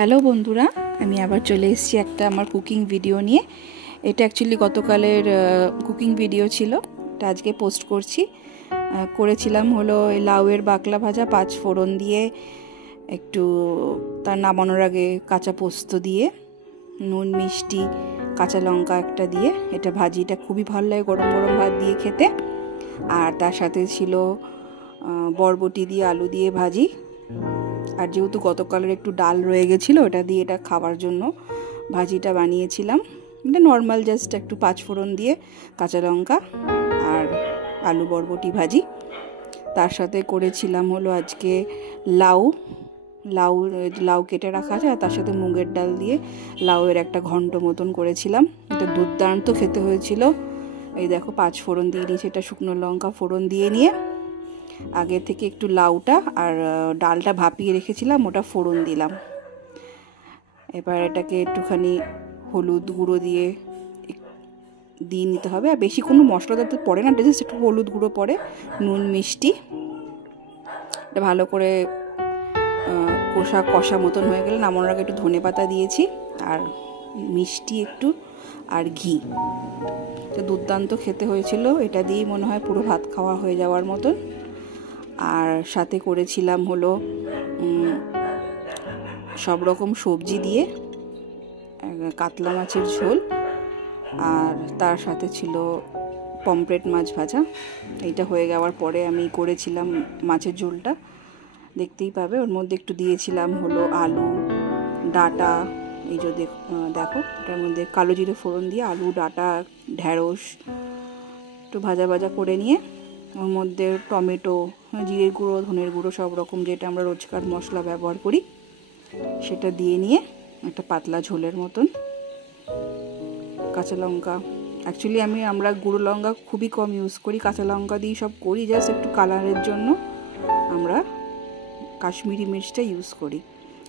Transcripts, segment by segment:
Hello বন্ধুরা, আমি আবার চলে এসেছি একটা আমার কুকিং ভিডিও নিয়ে। এটা অ্যাকচুয়ালি গতকালের কুকিং ভিডিও ছিল, এটা আজকে পোস্ট করছি। করেছিলাম হলো লাউয়ের বাকলা ভাজা 5 ফোড়ন দিয়ে, একটু তার নামানোর আগে কাঁচা পোস্ত দিয়ে, নুন মিষ্টি কাঁচা লঙ্কা একটা দিয়ে। এটা ভাজিটা খুবই ভালো লাগে গরম গরম ভাত দিয়ে খেতে। আর তার সাথে ছিল বরবটি দিয়ে আলু দিয়ে ভাজি। আর যেহেতু গতকালের একটু ডাল রয়ে গেছিলো, ওটা দিয়ে এটা খাওয়ার জন্য ভাজিটা বানিয়েছিলাম। এটা নর্মাল জাস্ট একটু 5 ফোড়ন দিয়ে কাঁচা লঙ্কা আর আলু বরবটি ভাজি। তার সাথে করেছিলাম হলো আজকে লাউ লাউ লাউ কেটে রাখা আছে, আর তার সাথে মুগের ডাল দিয়ে লাউয়ের একটা ঘন্ট মতন করেছিলাম। এটা দুর্দান্ত খেতে হয়েছিল। এই দেখো 5 ফোড়ন দিয়ে নিয়েছি, এটা শুকনো লঙ্কা ফোড়ন দিয়ে নিয়ে আগে থেকে একটু লাউটা আর ডালটা ভাপিয়ে রেখেছিলাম, ওটা ফোড়ন দিলাম। এবার এটাকে একটুখানি হলুদ গুঁড়ো দিয়ে নিতে হবে। আর বেশি কোনো মশলা তাতে পড়ে না, জাস্ট একটু হলুদ গুঁড়ো পড়ে, নুন মিষ্টি। এটা ভালো করে কষা মতন হয়ে গেলে নামানোর আগে একটু ধনেপাতা দিয়েছি, আর মিষ্টি একটু আর ঘি। তো দুর্দান্ত খেতে হয়েছিল। এটা দিয়েই মনে হয় পুরো ভাত খাওয়া হয়ে যাওয়ার মতন। আর সাথে করেছিলাম হলো সব রকম সবজি দিয়ে কাতলা মাছের ঝোল, আর তার সাথে ছিল পমফ্রেট মাছ ভাজা। এইটা হয়ে যাওয়ার পরে আমি করেছিলাম মাছের ঝোলটা, দেখতেই পাবে। ওর মধ্যে একটু দিয়েছিলাম হলো আলু ডাঁটা। এই যে দেখো, এটার মধ্যে কালো জিরে ফোড়ন দিয়ে আলু ডাঁটা ঢ্যাঁড়স একটু ভাজা ভাজা করে নিয়ে, ওর মধ্যে টমেটো, জিরের গুঁড়ো ধনের গুঁড়ো সব রকম যেটা আমরা রোজকার মশলা ব্যবহার করি সেটা দিয়ে নিয়ে একটা পাতলা ঝোলের মতন। কাঁচা লঙ্কা, অ্যাকচুয়ালি আমরা গুঁড়ো লঙ্কা খুবই কম ইউজ করি, কাঁচা লঙ্কা দিয়েই সব করি, জাস্ট একটু কালারের জন্য আমরা কাশ্মীরি মির্চটা ইউজ করি।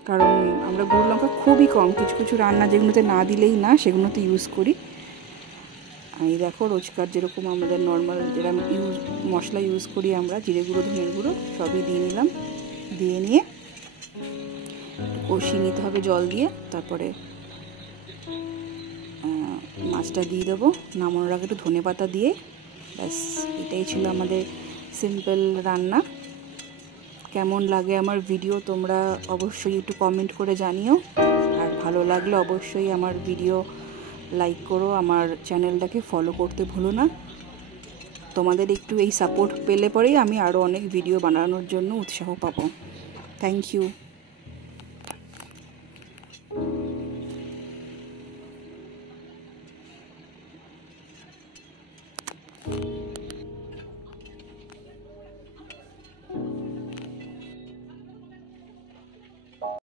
কারণ আমরা গুঁড়ো লঙ্কা খুবই কম, কিছু কিছু রান্না যেগুলোতে না দিলেই না সেগুলোতে ইউজ করি। এই দেখো রোজকার যেরকম আমাদের নর্মাল যেরকম মশলা ইউজ করি আমরা, জিরে গুঁড়ো ধনের গুঁড়ো সবই দিয়ে নিলাম। দিয়ে নিয়ে কষিয়ে নিতে হবে জল দিয়ে। তারপরে মাছটা দিয়ে দেবো, নামানোর আগে একটু ধনেপাতা দিয়ে। ব্যাস, এটাই ছিল আমাদের সিম্পল রান্না। কেমন লাগে আমার ভিডিও তোমরা অবশ্যই একটু কমেন্ট করে জানিও। আর ভালো লাগলে অবশ্যই আমার ভিডিও লাইক করো, আমার চ্যানেলটাকে ফলো করতে ভুলো না। তোমাদের একটু এই সাপোর্ট পেলে পরেই আমি আরও অনেক ভিডিও বানানোর জন্য উৎসাহ পাবো। Thank you.